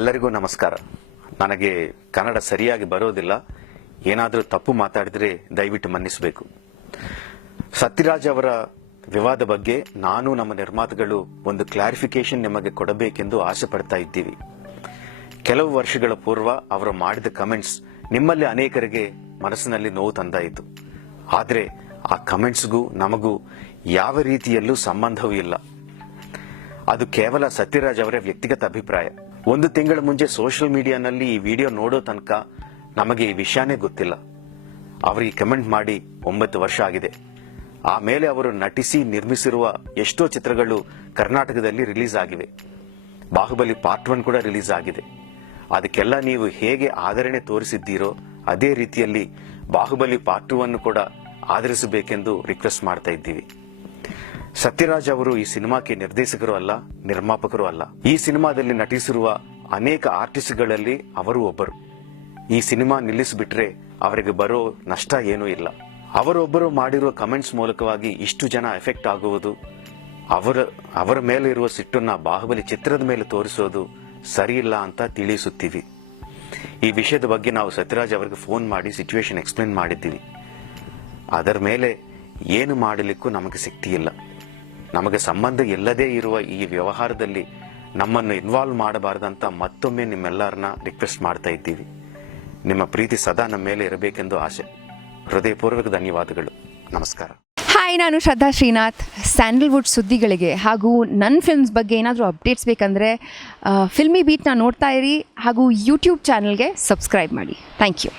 ಎಲ್ಲರಿಗೂ ನಮಸ್ಕಾರ. ನನಗೆ ಕನ್ನಡ ಸರಿಯಾಗಿ ಬರೋದಿಲ್ಲ. ಏನಾದರೂ ತಪ್ಪು ಮಾತಾಡಿದ್ರೆ ದಯವಿಟ್ಟು ಮನ್ನಿಸಬೇಕು. ಸತ್ಯರಾಜ್ ಅವರ ವಿವಾದ ಬಗ್ಗೆ ನಾನು ನಮ್ಮ ನಿರ್ಮಾತೃಗಳು ಒಂದು ಕ್ಲಾರಿಫಿಕೇಶನ್ ನಿಮಗೆ ಕೊಡಬೇಕೆಂದು ಆಸೆ ಪಡ್ತಾ ಇದ್ದೀವಿ. ಕೆಲವು ವರ್ಷಗಳ ಪೂರ್ವ ಅವರು ಮಾಡಿದ ಕಮೆಂಟ್ಸ್ ನಿಮ್ಮಲ್ಲಿ ಅನೇಕರಿಗೆ ಮನಸ್ಸಿನಲ್ಲಿ ನೋವು ತಂದಾಯಿತು. ಆದರೆ ಆ ಕಮೆಂಟ್ಸ್ಗೂ ನಮಗೂ ಯಾವ ರೀತಿಯಲ್ಲೂ ಸಂಬಂಧವೂ ಇಲ್ಲ. ಅದು ಕೇವಲ ಸತ್ಯರಾಜ್ ಅವರ ವ್ಯಕ್ತಿಗತ ಅಭಿಪ್ರಾಯ. ಒಂದು ತಿಂಗಳ ಮುಂಚೆ ಸೋಷಿಯಲ್ ಮೀಡಿಯಾನಲ್ಲಿ ಈ ವಿಡಿಯೋ ನೋಡೋ ತನಕ ನಮಗೆ ಈ ವಿಷಯನೇ ಗೊತ್ತಿಲ್ಲ. ಅವರಿಗೆ ಕಮೆಂಟ್ ಮಾಡಿ 9 ವರ್ಷ ಆಗಿದೆ. ಆಮೇಲೆ ಅವರು ನಟಿಸಿ ನಿರ್ಮಿಸಿರುವ ಎಷ್ಟೋ ಚಿತ್ರಗಳು ಕರ್ನಾಟಕದಲ್ಲಿ ರಿಲೀಸ್ ಆಗಿವೆ. ಬಾಹುಬಲಿ ಪಾರ್ಟ್ 1 ಕೂಡ ರಿಲೀಸ್ ಆಗಿದೆ. ಅದಕ್ಕೆಲ್ಲ ನೀವು ಹೇಗೆ ಆದರಣೆ ತೋರಿಸಿದ್ದೀರೋ ಅದೇ ರೀತಿಯಲ್ಲಿ ಬಾಹುಬಲಿ ಪಾರ್ಟ್ 2 ಕೂಡ ಆಧರಿಸಬೇಕೆಂದು ರಿಕ್ವೆಸ್ಟ್ ಮಾಡ್ತಾ ಇದ್ದೀವಿ. ಸತ್ಯರಾಜ್ ಅವರು ಈ ಸಿನಿಮಾಕ್ಕೆ ನಿರ್ದೇಶಕರು ಅಲ್ಲ, ನಿರ್ಮಾಪಕರು ಅಲ್ಲ. ಈ ಸಿನಿಮಾದಲ್ಲಿ ನಟಿಸಿರುವ ಅನೇಕ ಆರ್ಟಿಸ್ಟ್ಗಳಲ್ಲಿ ಅವರು ಒಬ್ಬರು. ಈ ಸಿನಿಮಾ ನಿಲ್ಲಿಸಿಬಿಟ್ರೆ ಅವರಿಗೆ ಬರೋ ನಷ್ಟ ಏನೂ ಇಲ್ಲ. ಅವರೊಬ್ಬರು ಮಾಡಿರುವ ಕಮೆಂಟ್ಸ್ ಮೂಲಕವಾಗಿ ಇಷ್ಟು ಜನ ಎಫೆಕ್ಟ್ ಆಗುವುದು, ಅವರ ಮೇಲೆ ಇರುವ ಸಿಟ್ಟನ್ನ ಬಾಹುಬಲಿ ಚಿತ್ರದ ಮೇಲೆ ತೋರಿಸೋದು ಸರಿಯಿಲ್ಲ ಅಂತ ತಿಳಿಸುತ್ತೀವಿ. ಈ ವಿಷಯದ ಬಗ್ಗೆ ನಾವು ಸತ್ಯರಾಜ್ ಅವರಿಗೆ ಫೋನ್ ಮಾಡಿ ಸಿಚುವೇಶನ್ ಎಕ್ಸ್ಪ್ಲೇನ್ ಮಾಡಿದ್ದೀವಿ. ಅದರ ಮೇಲೆ ಏನು ಮಾಡಲಿಕ್ಕೂ ನಮಗೆ ಶಕ್ತಿ ಇಲ್ಲ. ನಮಗೆ ಸಂಬಂಧ ಇಲ್ಲದೇ ಇರುವ ಈ ವ್ಯವಹಾರದಲ್ಲಿ ನಮ್ಮನ್ನು ಇನ್ವಾಲ್ವ್ ಮಾಡಬಾರದಂತ ಮತ್ತೊಮ್ಮೆ ನಿಮ್ಮೆಲ್ಲರನ್ನ ರಿಕ್ವೆಸ್ಟ್ ಮಾಡ್ತಾ ಇದ್ದೀವಿ. ನಿಮ್ಮ ಪ್ರೀತಿ ಸದಾ ನಮ್ಮ ಮೇಲೆ ಇರಬೇಕೆಂದು ಆಸೆ. ಹೃದಯಪೂರ್ವಕ ಧನ್ಯವಾದಗಳು. ನಮಸ್ಕಾರ. ಹಾಯ್, ನಾನು ಶ್ರದ್ಧಾ ಶ್ರೀನಾಥ್. ಸ್ಯಾಂಡಲ್ವುಡ್ ಸುದ್ದಿಗಳಿಗೆ ಹಾಗೂ ನನ್ನ ಫಿಲ್ಮ್ಸ್ ಬಗ್ಗೆ ಏನಾದರೂ ಅಪ್ಡೇಟ್ಸ್ ಬೇಕಂದರೆ ಫಿಲ್ಮಿ ಬೀಟ್ನ ನೋಡ್ತಾ ಇರಿ ಹಾಗೂ ಯೂಟ್ಯೂಬ್ ಚಾನಲ್ಗೆ ಸಬ್ಸ್ಕ್ರೈಬ್ ಮಾಡಿ. Thank you.